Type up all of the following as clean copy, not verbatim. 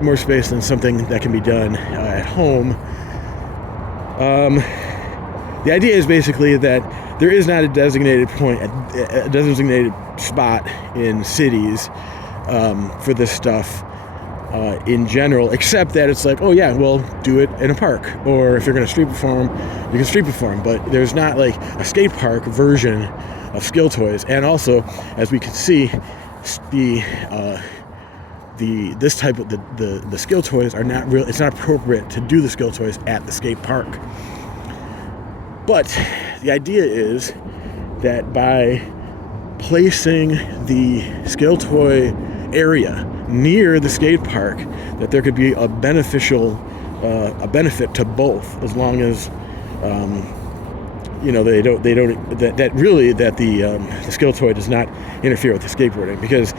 more space than something that can be done at home. The idea is basically that there is not a designated point, a designated spot in cities for this stuff in general, except that it's like, oh yeah, well, do it in a park, or if you're going to street perform, you can street perform. But there's not like a skate park version of skill toys. And also, as we can see, this type of the skill toys are not real. It's not appropriate to do the skill toys at the skate park. But the idea is that by placing the skill toy area near the skate park, that there could be a benefit to both, as long as the skill toy does not interfere with the skateboarding. Because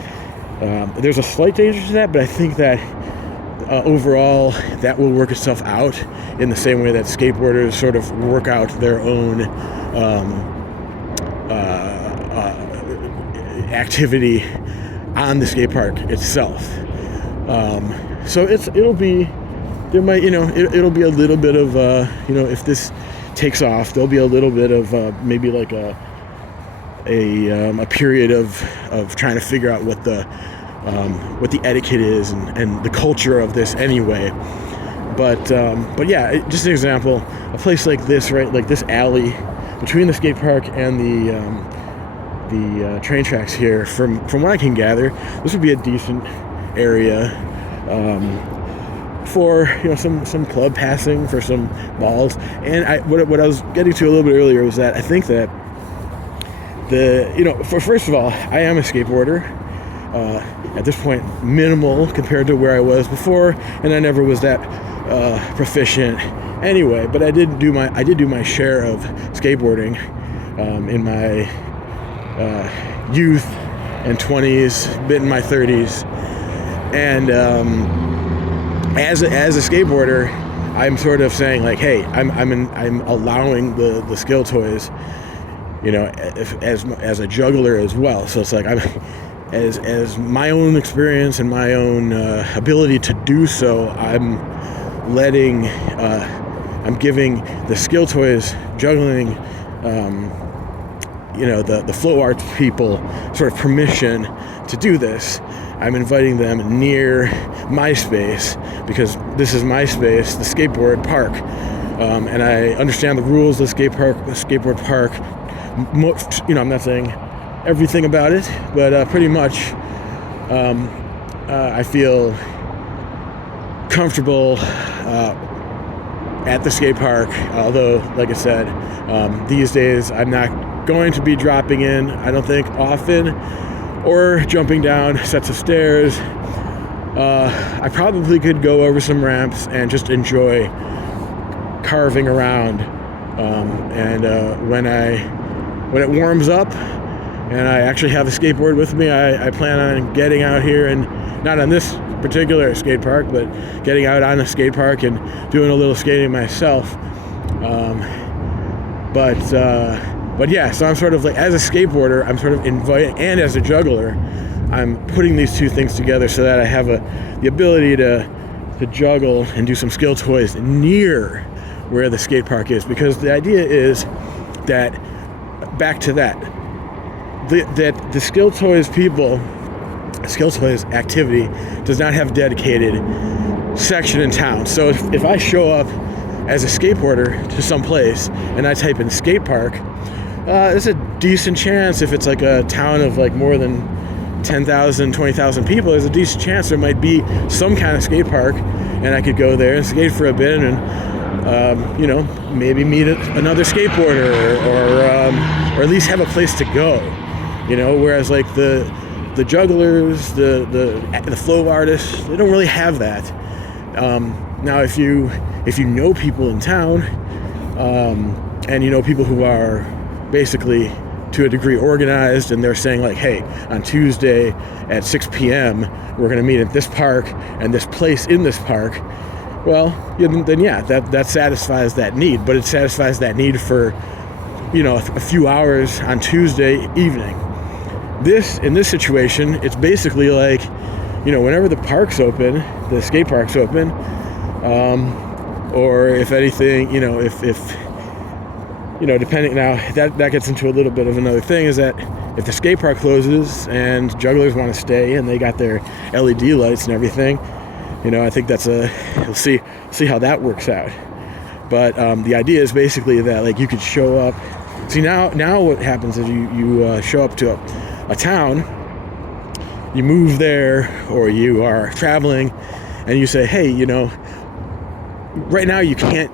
there's a slight danger to that, but I think that overall that will work itself out in the same way that skateboarders sort of work out their own activity on the skate park itself. So it'll be a little bit of if this takes off, there'll be a little bit of maybe like a period of trying to figure out what the etiquette is and the culture of this anyway. But yeah, just an example, a place like this, right, like this alley between the skate park and the train tracks here, from what I can gather, this would be a decent area for some club passing, for some balls. And what I was getting to a little bit earlier was that I think that first of all, I am a skateboarder. At this point, minimal compared to where I was before, and I never was that proficient anyway. But I did do my share of skateboarding in my youth and 20s, bit in my 30s, and as a skateboarder, I'm sort of saying like, hey, I'm allowing the skill toys, as a juggler as well. So it's like as my own experience and my own ability to do so, I'm giving the skill toys juggling, the flow arts people sort of permission to do this. I'm inviting them near my space, because this is my space, the skateboard park, and I understand the rules of the skateboard park. I'm not saying everything about it, but pretty much I feel comfortable at the skate park, although, like I said, these days I'm not going to be dropping in, I don't think, often, or jumping down sets of stairs. I probably could go over some ramps and just enjoy carving around, and when it warms up and I actually have a skateboard with me, I plan on getting out here, and not on this particular skate park, but getting out on a skate park and doing a little skating myself. But yeah, so I'm sort of like, as a skateboarder, I'm sort of inviting, and as a juggler, I'm putting these two things together so that I have the ability to juggle and do some skill toys near where the skate park is, because the idea is that, back to that the skill toys activity does not have a dedicated section in town. So if I show up as a skateboarder to some place and I type in skate park, there's a decent chance, if it's like a town of like more than 10,000, 20,000 people, there's a decent chance there might be some kind of skate park, and I could go there and skate for a bit and maybe meet another skateboarder, or at least have a place to go, whereas like the jugglers, the flow artists, they don't really have that. Now if you know people in town, and people who are basically to a degree organized, and they're saying like, hey, on Tuesday at 6 p.m. we're going to meet at this park and this place in this park, well, then yeah, that satisfies that need. But it satisfies that need for a few hours on Tuesday evening. In this situation, it's basically like whenever the park's open, the skate park's open, or if anything, if depending, now that gets into a little bit of another thing, is that if the skate park closes and jugglers want to stay and they got their LED lights and everything, I think we'll see how that works out. But the idea is basically that, like, you could show up. See, now what happens is you show up to a town, you move there, or you are traveling, and you say, hey, right now you can't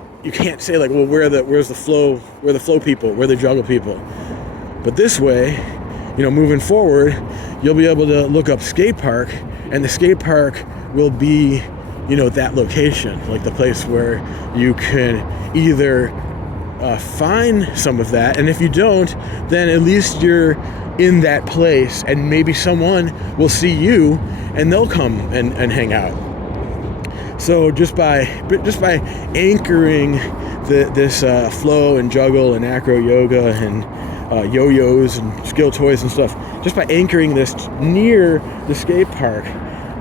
say, like, well, where's the flow people, where the juggle people. But this way, moving forward, you'll be able to look up skate park, and the skate park will be, that location, like the place where you can either find some of that, and if you don't, then at least you're in that place, and maybe someone will see you and they'll come and hang out. So just by anchoring this flow and juggle and acro yoga and yo-yos and skill toys and stuff, just by anchoring this near the skate park,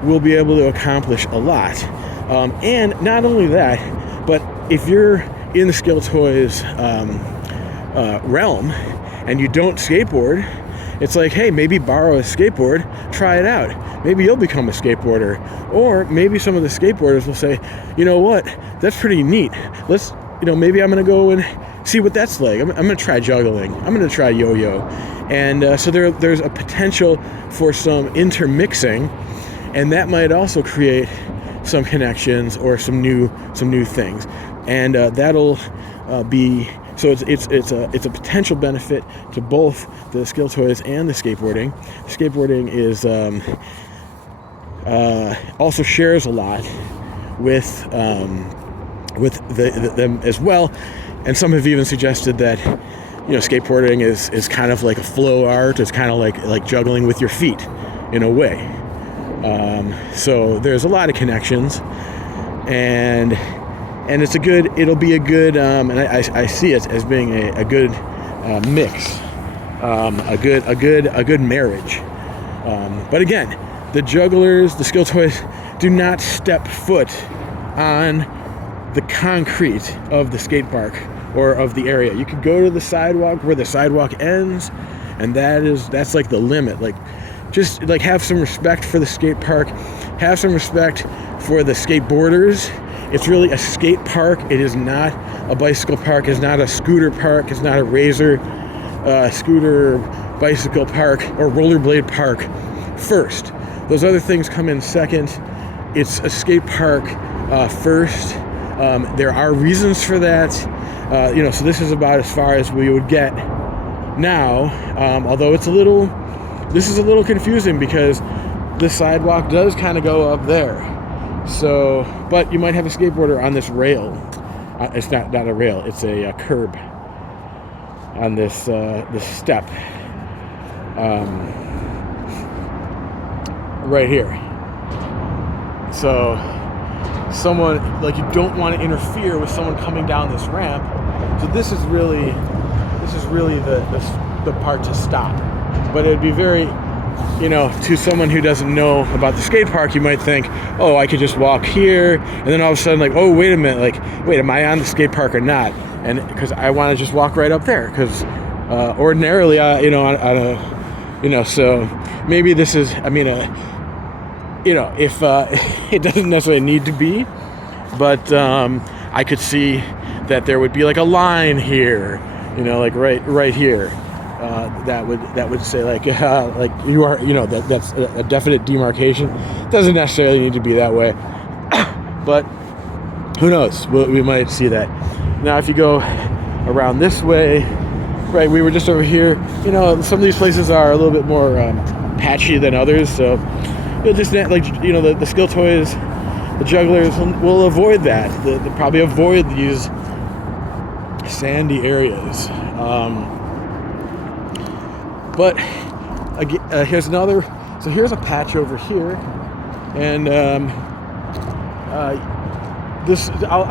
we'll be able to accomplish a lot. And not only that, but if you're in the skill toys realm and you don't skateboard, it's like, hey, maybe borrow a skateboard, try it out. Maybe you'll become a skateboarder. Or maybe some of the skateboarders will say, you know what, that's pretty neat. Let's, maybe I'm going to go and see what that's like. I'm going to try juggling. I'm going to try yo-yo. And so there's a potential for some intermixing, and that might also create some connections or some new things. And that'll be... So it's a potential benefit to both the skill toys and the skateboarding. Skateboarding is also shares a lot with them as well, and some have even suggested that skateboarding is kind of like a flow art. It's kind of like juggling with your feet in a way. So there's a lot of connections, and it'll be a good, and I see it as being a good mix, a good marriage. But again, the jugglers, the skill toys, do not step foot on the concrete of the skate park or of the area. You could go to the sidewalk where the sidewalk ends, and that's like the limit. Like, just like have some respect for the skate park, have some respect for the skateboarders. It's really a skate park. It is not a bicycle park. It's not a scooter park. It's not a razor scooter bicycle park or rollerblade park first. Those other things come in second. It's a skate park first. There are reasons for that. So this is about as far as we would get now. Although this is a little confusing because the sidewalk does kind of go up there. So, but you might have a skateboarder on this rail. It's not a rail. It's a curb on this step right here. So, someone, like, you don't want to interfere with someone coming down this ramp. So this is really the part to stop. But it would be very, to someone who doesn't know about the skate park, you might think, oh, I could just walk here, and then all of a sudden, like, oh, wait a minute, am I on the skate park or not? And because I want to just walk right up there, because ordinarily, so maybe this is, if it doesn't necessarily need to be, but I could see that there would be like a line here, like right here. That would say like you are, that's a definite demarcation. It doesn't necessarily need to be that way, but who knows? We might see that. Now, if you go around this way, right? We were just over here. Some of these places are a little bit more patchy than others, so you'll just the skill toys, the jugglers will avoid that. They'll probably avoid these sandy areas. But again, here's another. So here's a patch over here, and I'm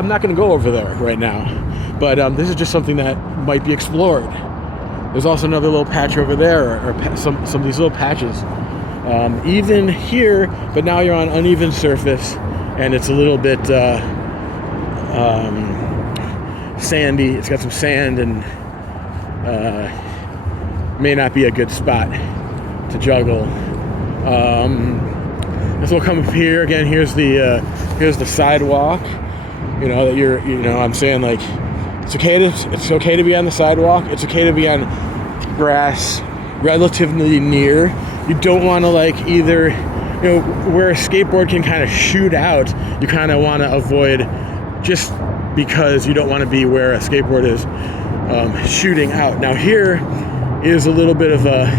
not going to go over there right now. But this is just something that might be explored. There's also another little patch over there, or some of these little patches even here, but now you're on uneven surface, and it's a little bit sandy. It's got some sand, and may not be a good spot to juggle. This will come up here again. Here's the sidewalk. You know that I'm saying, like, it's okay to be on the sidewalk. It's okay to be on grass relatively near. You don't want to, like, either, where a skateboard can kind of shoot out, you kind of want to avoid, just because you don't want to be where a skateboard is shooting out. Now here is a little bit of a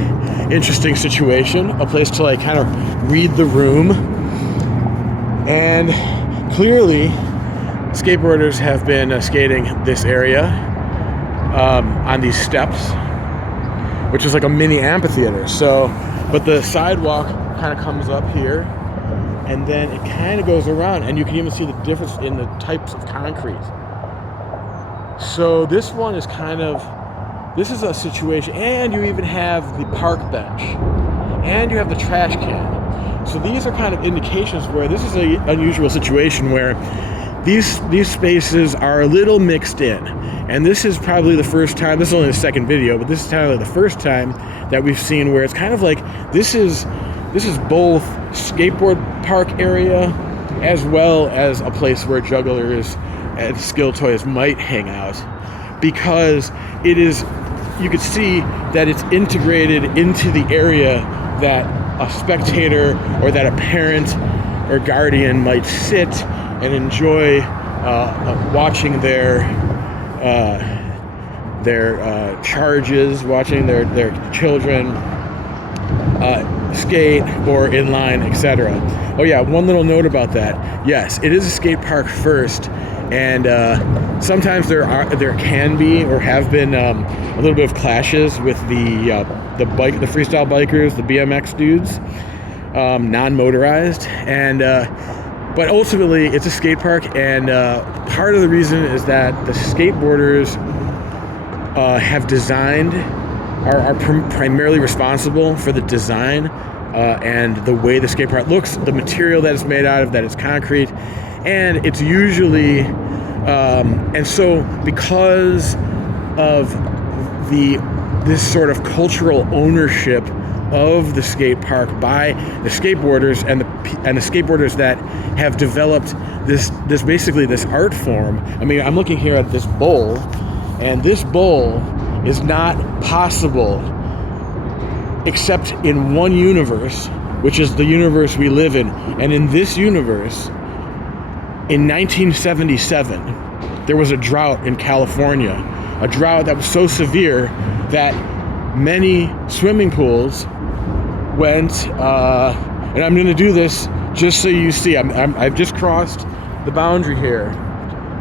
interesting situation, a place to, like, kind of read the room. And clearly skateboarders have been skating this area on these steps, which is like a mini amphitheater. So, but the sidewalk kind of comes up here, and then it kind of goes around, and you can even see the difference in the types of concrete. So this one is this is a situation, and you even have the park bench, and you have the trash can. So these are kind of indications where this is an unusual situation where these spaces are a little mixed in. And this is probably the first time, this is only the second video, but this is kind of the first time that we've seen where it's kind of like this is both skateboard park area as well as a place where jugglers and skill toys might hang out, because you could see that it's integrated into the area that a spectator or that a parent or guardian might sit and enjoy watching their charges, watching their children skate or inline, etc. Oh yeah, one little note about that. Yes, it is a skate park first, and sometimes there can be or have been a little bit of clashes with the freestyle bikers, the BMX dudes, non-motorized, and but ultimately it's a skate park, and part of the reason is that the skateboarders have designed, are primarily responsible for the design and the way the skate park looks, the material that it's made out of, that it's concrete, and it's usually and so because of this sort of cultural ownership of the skate park by the skateboarders and the skateboarders that have developed this basically this art form. I mean, I'm looking here at this bowl, and this bowl is not possible except in one universe, which is the universe we live in. And in this universe, in 1977, there was a drought in California, a drought that was so severe that many swimming pools went, and I'm going to do this just so you see. I've just crossed the boundary here.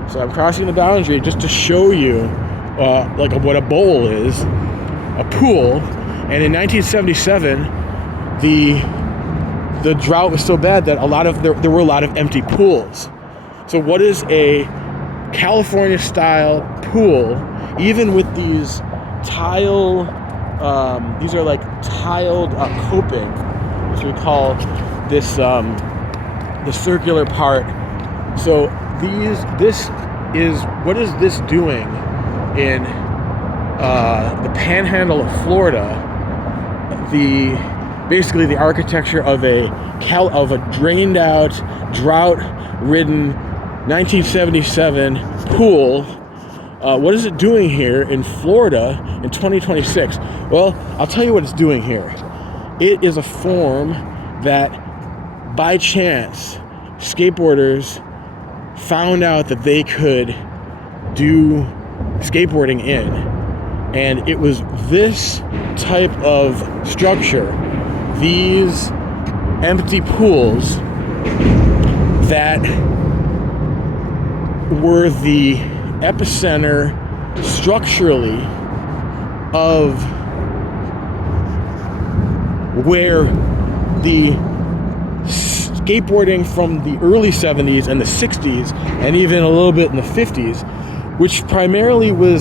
So I'm crossing the boundary just to show you like what a bowl is, a pool. And in 1977, the drought was so bad that there were a lot of empty pools. So what is a California style pool, even with these tile, these are like tiled coping, which we call this the circular part. So what is this doing in the panhandle of Florida? Basically the architecture of a drained out, drought-ridden 1977 pool. What is it doing here in Florida in 2026? Well, I'll tell you what it's doing here. It is a form that, by chance, skateboarders found out that they could do skateboarding in. And it was this type of structure, these empty pools, that were the epicenter structurally of where the skateboarding from the early 70s and the 60s and even a little bit in the 50s, which primarily was